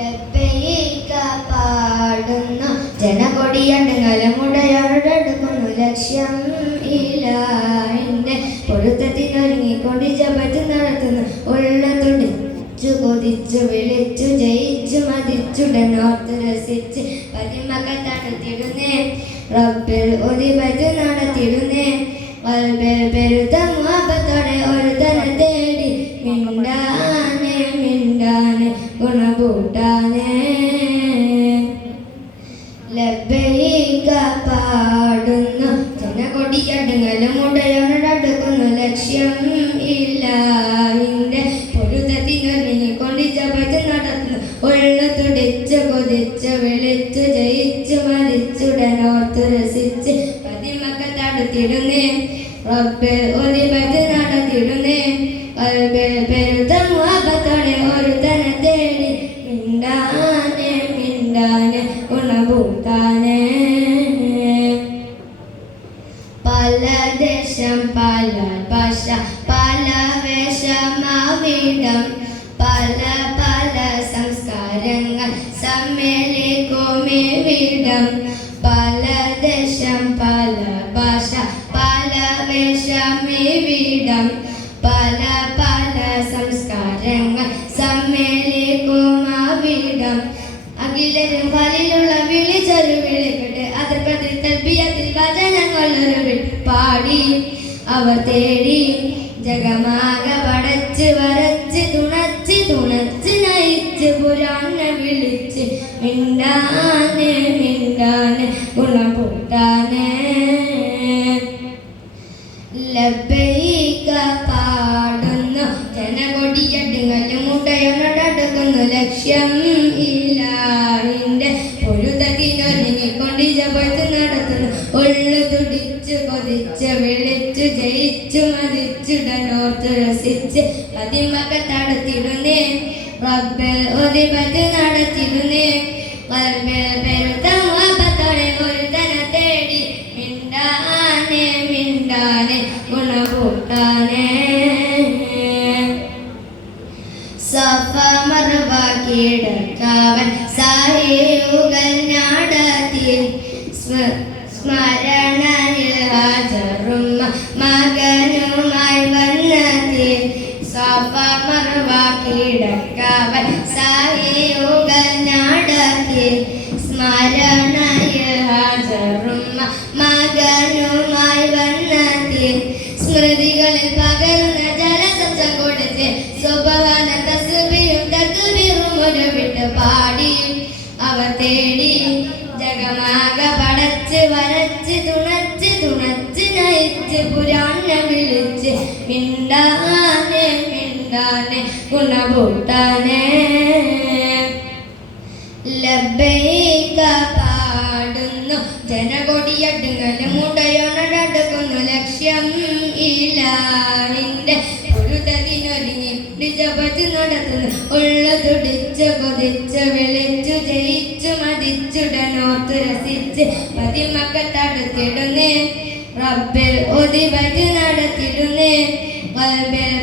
ലബ്ബൈക പാടുന്നു ജനകൊടിയണ്ടുങ്ങലമുടയോടടുക്കുന്നു ലക്ഷ്യം ഇലാഹിന്റെ പൊരുത്തത്തിനൊരുങ്ങിക്കൊണ്ട് ജപത്ത് നടത്തുന്നു ഉള്ള തുടിച്ചു കൊതിച്ചു വിളിച്ചു ജയിച്ചു മതിച്ചുടനോർത്ത് രസിച്ച് പതിമകൾ തടുത്തിടുന്നേ റബ്ബിൽ ഒലിപത് നടത്തിടുന്നേ വൽബിൽ പെരുത്ത മുഹബത്തോടെ ഒരു തന തേടി മിണ്ടാനെ മിണ്ടാനെ ഗുണകൂട്ടാനെ ലബ്ബൈക പാടുന്നു ജനകൊടിയടുങ്ങലും ഉടയോടടുക്കുന്നു ലക്ഷ്യം ഇല്ലാഹിന്റെ പൊരുത്തത്തിനൊരുങ്ങിക്കൊണ്ട് ജപത്ത് നടത്തുന്നു ഉള്ളു തുടിച്ചു കൊതിച്ചു വിളിച്ചു ജയിച്ചു മതിച്ചുടനോർത്തു രസിച്ച് പതിമക്ക തടുത്തിടുന്നേ റബ്ബിൽ ഒലിപത് നടത്തിടുന്നേ വൽബിൽ പെരുത്ത മുഹബത്തോടെ ഒരു തന തേടി മിണ്ടാനെ മിണ്ടാനെ ഗുണഭൂത്താനെ പല ദേശം പല ഭാഷ പല വേഷമാവിടം പല പല സംസ്കാരങ്ങൾ സമ്മേളിക്കുമിവിടം പല ദേശം പല ഭാഷ പല വേഷമിവിടം പല പല സംസ്കാരങ്ങൾ സമ്മേളിക്കുമാവിടം അഖിലരും ഫലിലുള്ള വിളിച്ചൊരു വിളിക്കട്ടെ അതിർപ്പത്തിൽ തൽബിയത്തിൽ വചനങ്ങളൊരു പാടി അവർ തേടി ജഗമാക പടച്ച് വരച്ച് തുണച്ച് തുണച്ച് നയിച്ച് പുരാനെ വിളിച്ച് മിണ്ടാനെ മിണ്ടാനെ ഗുണപൂട്ടാനെ ലബ്ബൈക പാടുന്നു ജനകൊടിയടുങ്ങലും ഉടയോടടുക്കുന്നു ലക്ഷ്യം ഇലാഹിന്റെ പൊരുത്തത്തിനൊരുങ്ങിക്കൊണ്ട് ജപത്ത് നടത്തുന്നു ഉള്ളു തുടിച്ചു കൊതിച്ചു വിളിച്ചു ജയിച്ചു മതിച്ചുടനോർത്ത് രസിച്ച് പതിമക തടുത്തിടുന്നേ റബ്ബിൽ ഒലിപത് നടത്തിടുന്നേ വൽബിൽ പെരുത്ത മുഹബത്തോടെ ഒരു തന തേടി മിണ്ടാനെ മിണ്ടാനെ ഗുണകൂട്ടാനെ സഫ മർവ കീഴക്കാവൻ സാഹിയുകൾ നാടത്തി സ്മരണയിൽ ഹാജറും മകനുമായി വന്നതി സഫ മർവ കീഴക്കാവൻ സാഹിയുകൾ നാടത്തി സ്മരണയിൽ ഹാജറും മകനുമായി വന്നതി സ്മൃതികളിൽ പകരുന്ന ജലസംസം കൊടുത്ത് സുബ്ഹാന തസ്ബീഹും തക്ബീറും ഒരു വിട്ട് പാടി അവർ തേടി ജഗമാക പടച്ച് വരച്ച് തുണച്ച് തുണച്ച് നയിച്ച് പുരാനെ വിളിച്ച് മിണ്ടാനെ മിണ്ടാനെ ഗുണപൂട്ടാനെ ലബ്ബൈക പാടുന്നു ജനകൊടിയടുങ്ങലും ഉടയോടടുക്കുന്നു ലക്ഷ്യം ഇലാഹിന്റെ പൊരുത്തത്തിനൊരുങ്ങി ജപത്ത് നടത്തുന്നു ഉള്ളു തുടിച്ചു കൊതിച്ചു വിളിച്ചു ജയിച്ചു മതിച്ചുടനോർത്ത് രസിച്ച് പതിമക്ക തടുത്തിടുന്നേ റബ്ബിൽ ഒലിപത് നടത്തിടുന്നേ വൽബിൽ